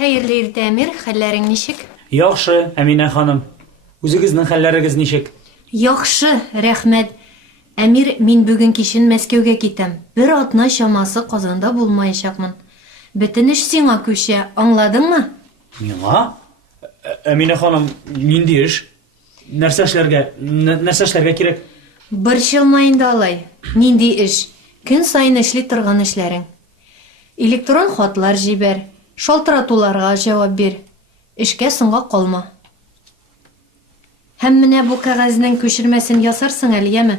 Хәерле иртә, Әмир, хәлләрең ничек? Яхшы, Әминә ханым. Үзегезнең хәлләрегез ничек? Яхшы, рәхмәт. Әмир, мин бүген кичен Мәскәүгә китәм. Бер атна чамасы Казанда булмаячакмын. Бөтен эш сиңа күчә, аңладыңмы? Миңа? Әминә ханым, нинди эш? Нәрсә эшләргә кирәк? Борчылма инде алай. Нинди эш? Көн сайын эшли торган эшләрең. Электрон хатлар җибәр, шалтыратуларга җавап бир. Эшкә соңга калма. Һәм менә бу кәгазьнең күчермәсен ясарсың әле, яме?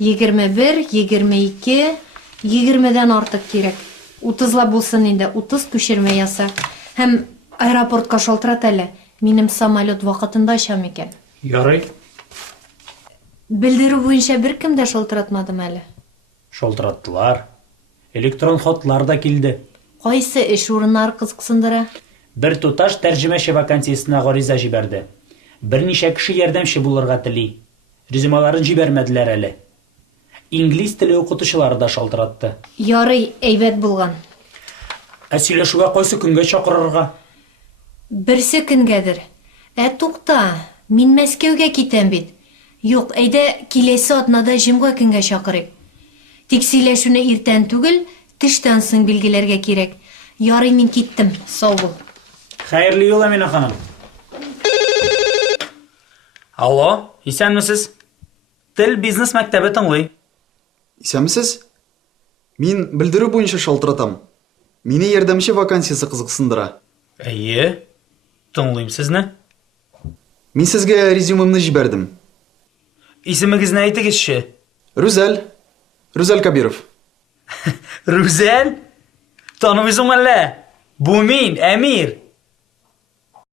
21, 22, 20дән артык кирәк. 30ла булсын инде, 30 күчермә яса. Һәм аэропортка шалтырат әле. Минем самолет вакытында очам икән. Ярый. Белдерү буенча беркем дә шалтыратмадым әле. Шалтыраттылар. Электрон хатлар да килде. Кайсы эш урыннары кызыксындыра? Бер туташ тәрҗемәче вакансиясенә гариза җибәрде. Берничә кеше ярдәмче булырга тели. Резюмаларын җибәрмәделәр әле. Инглиз теле укытучылары да шалтыратты. Ярый, әйбәт булган. Ә сөйләшүгә кайсы көнгә чакырырга? Берсе көнгәдер. Тукта, мин Мәскәүгә китәм бит. Юк, әйдә киләсе атнада җомга көнгә чакырыйк. Тик сөйләшүне иртән түгел, төштән соң билгеләргә кирәк. Ярый, мин киттем. Сау бул. Хәерле юл, Әминә ханым. Алло, исәнмесез? Тел бизнес мәктәбе тыңлый. Исәнмесез? Мин белдерү буенча шалтыратам. Мине ярдәмче вакансиясе кызыксындыра. Әйе, тыңлыйм сезне. Мин сезгә резюмемны җибәрдем. Исемегезне әйтегезче. Рүзәл Кабиров. Рүзәл? Танымыйсың әллә? Бу мин, Әмир.